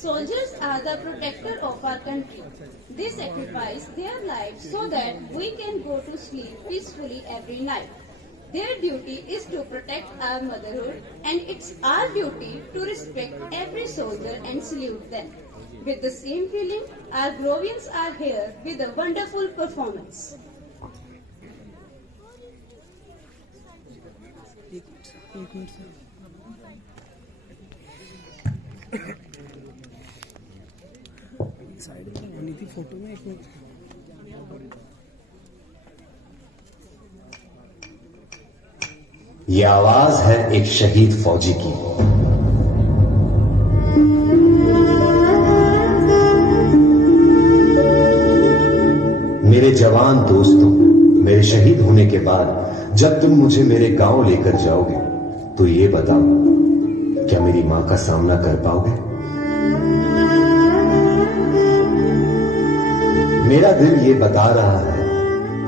Soldiers are the protector of our country. They sacrifice their lives so that we can go to sleep peacefully every night. Their duty is to protect our motherhood, and it's our duty to respect every soldier and salute them. With the same feeling, our Glovians are here with a wonderful performance. Side में होनी थी photo में एक minute. ये आवाज है एक शहीद फौजी की। मेरे जवान दोस्तों, मेरे शहीद होने के बाद जब तुम मुझे मेरे गांव लेकर जाओगे तो ये बताओ, क्या मेरी मां का सामना कर पाओगे? मेरा दिल ये बता रहा है,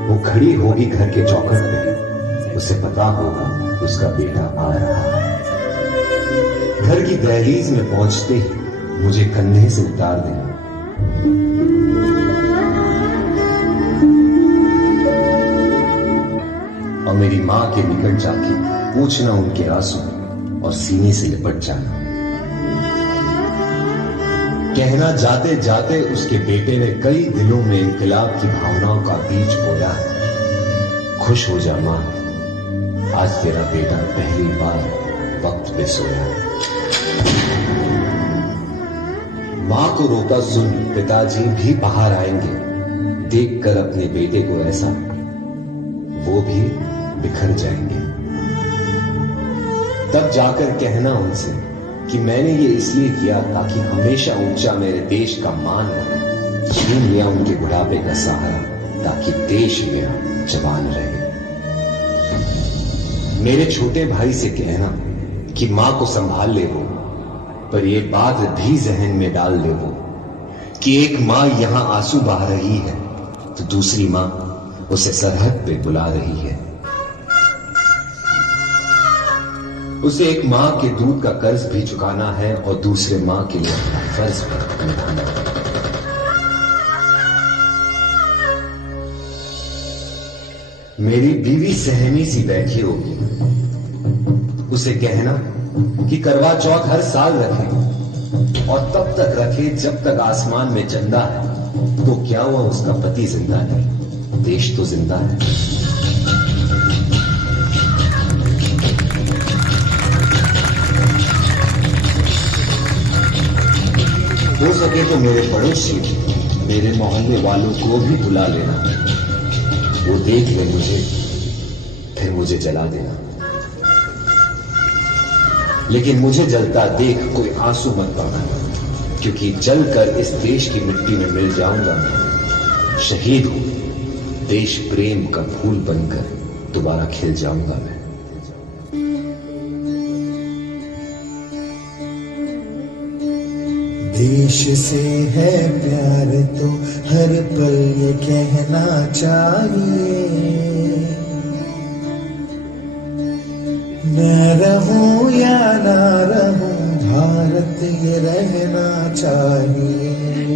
वो खड़ी होगी घर के चौखट पे, उसे पता होगा उसका बेटा आ रहा है। घर की दहलीज में पहुंचते ही मुझे कंधे से उतार देना। और मेरी मां के निकट जाके पूछना उनके आंसू और सीने से लिपट जाना। कहना जाते जाते उसके बेटे ने कई दिलों में इंकलाब की भावनाओं का बीज बोया है। खुश हो जा मां, आज तेरा बेटा पहली बार वक्त पे सोया है। मां को रोता सुन पिताजी भी बाहर आएंगे, देखकर अपने बेटे को ऐसा वो भी बिखर जाएंगे। तब जाकर कहना उनसे कि मैंने ये इसलिए किया ताकि हमेशा ऊंचा मेरे देश का मान रहे। छीन लिया उनके बुढ़ापे का सहारा ताकि देश मेरा जवान रहे। मेरे छोटे भाई से कहना कि मां को संभाल ले वो, पर ये बात भी जहन में डाल ले वो कि एक मां यहां आंसू बहा रही है तो दूसरी मां उसे सरहद पे बुला रही है। उसे एक मां के दूध का कर्ज भी चुकाना है और दूसरे मां के लिए अपना फर्ज भी निभाना है। मेरी बीवी सहमी सी बैठी होगी, उसे कहना कि करवा चौथ हर साल रखे और तब तक रखे जब तक आसमान में चंदा है। तो क्या हुआ, उसका पति जिंदा है, देश तो जिंदा है। हो सके तो मेरे पड़ोसी, मेरे मोहल्ले वालों को भी बुला लेना। वो देख ले मुझे, फिर मुझे जला देना। लेकिन मुझे जलता देख कोई आंसू मत बहाना, क्योंकि जलकर इस देश की मिट्टी में मिल जाऊंगा मैं। शहीद हूं, देश प्रेम का फूल बनकर दोबारा खिल जाऊंगा मैं। देश से है प्यार तो हर पल ये कहना चाहिए। न रहूं या ना रहूं, भारत ये रहना चाहिए।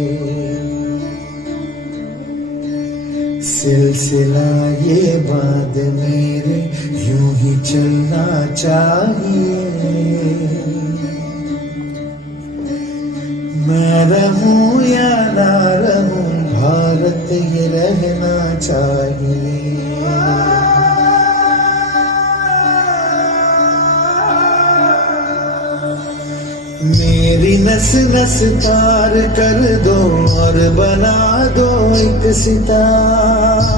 सिलसिला ये बात मेरे यूं ही चलना चाहिए। मैं रहूं या ना रहूं, भारत ये रहना चाहिए। मेरी नस नस तार कर दो और बना दो एक सितार।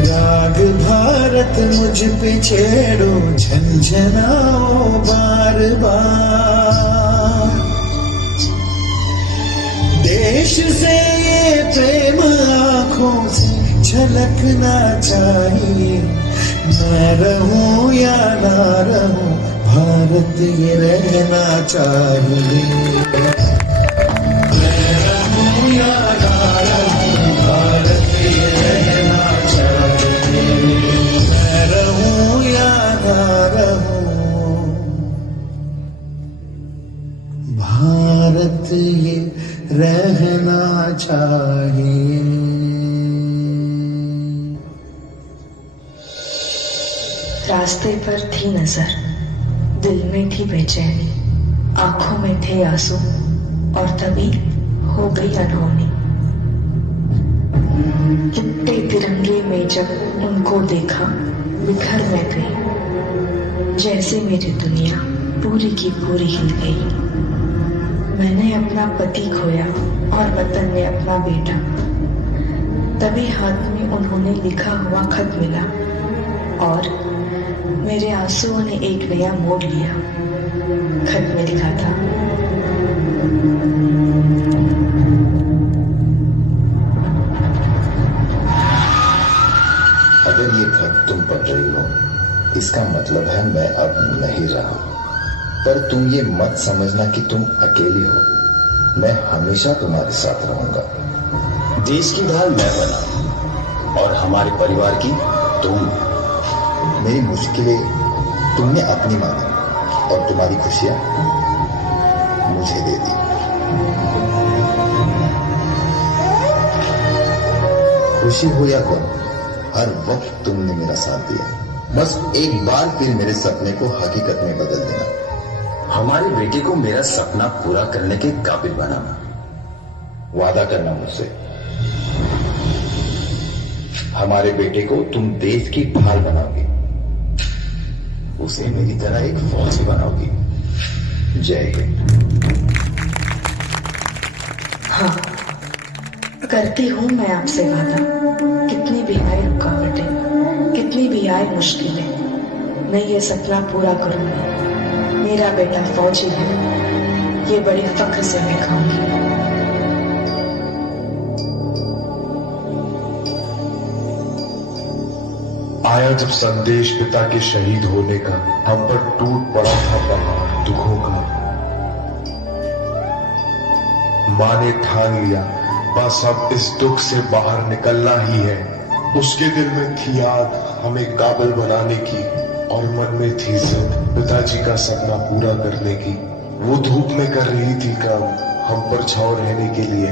राग भारत मुझ पे छेड़ो, झंझनाओ बार बार। देश से ये प्रेम आंखों से झलकना चाहिए। मैं रहूं या ना रहूं, भारत ये रहना चाहिए। मैं रहूं या ना रहूं, भारत ये रहना चाहिए। मैं रहूं या ना रहूं। चाहिए। रास्ते पर थी नजर, दिल में थी बेचैनी, आंखों में थे आंसू और तभी हो गई अनहोनी। चिट्टे तिरंगे में जब उनको देखा बिखर मैं गई, जैसे मेरी दुनिया पूरी की पूरी हिल गई। मैंने अपना पति खोया और वतन ने अपना बेटा, तभी हाथ में उन्होंने लिखा हुआ खत मिला और मेरे आंसुओं ने एक नया मोड़ लिया। खत में लिखा था, अगर ये खत तुम पढ़ रही हो, इसका मतलब है मैं अब नहीं रहा। पर तुम ये मत समझना कि तुम अकेली हो, मैं हमेशा तुम्हारे साथ रहूंगा। देश की ढाल मैं बना और हमारे परिवार की तुम। मेरी मुश्किलें तुमने अपनी मानी और तुम्हारी खुशियां मुझे दे दी। खुशी हो या गम, हर वक्त तुमने मेरा साथ दिया। बस एक बार फिर मेरे सपने को हकीकत में बदल देना। हमारे बेटे को मेरा सपना पूरा करने के काबिल बनाना। वादा करना मुझसे, हमारे बेटे को तुम देश की ढाल बनाओगी, उसे मेरी तरह एक फौजी बनाओगी। जय हिंद। हाँ, करती हूँ मैं आपसे वादा। कितनी भी आए रुकावटें, कितनी भी आए मुश्किलें, मैं ये सपना पूरा करूंगी। मेरा बेटा फौजी है, ये बड़े फख्र से मैं कहूंगी। आया जब संदेश पिता के शहीद होने का, हम पर टूट पड़ा था पहाड़ दुखों का। माँ ने ठान लिया बस अब इस दुख से बाहर निकलना ही है। उसके दिल में थी आग हमें काबिल बनाने की, और मन में थी जिद पिताजी का सपना पूरा करने की। वो धूप में कर रही थी काम हम पर छांव रहने के लिए,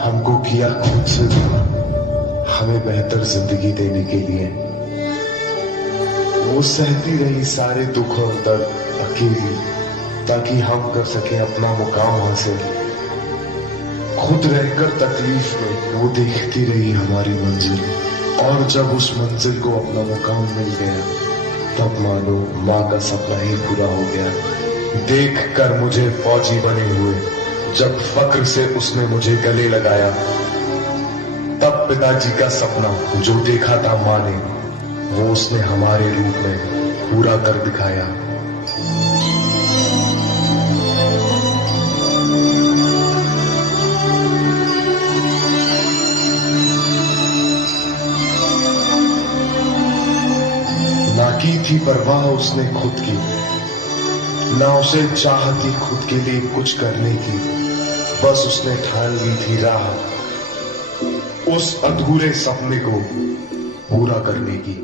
हमको किया खुद से जुड़ा हमें बेहतर जिंदगी देने के लिए। वो सहती रही सारे दुख और दर्द अकेली, ताकि हम कर सके अपना मुकाम हासिल। खुद रहकर तकलीफ में वो देखती रही हमारी मंजिल, और जब उस मंजिल को अपना मुकाम मिल गया, तब मानो माँ का सपना ही पूरा हो गया। देख कर मुझे फौजी बने हुए, जब फक्र से उसने मुझे गले लगाया, तब पिताजी का सपना जो देखा था माँ ने, वो उसने हमारे रूप में पूरा कर दिखाया। ना की थी परवाह उसने खुद की, ना उसे चाह थी खुद के लिए कुछ करने की। बस उसने ठान ली थी राह उस अधूरे सपने को पूरा करने की।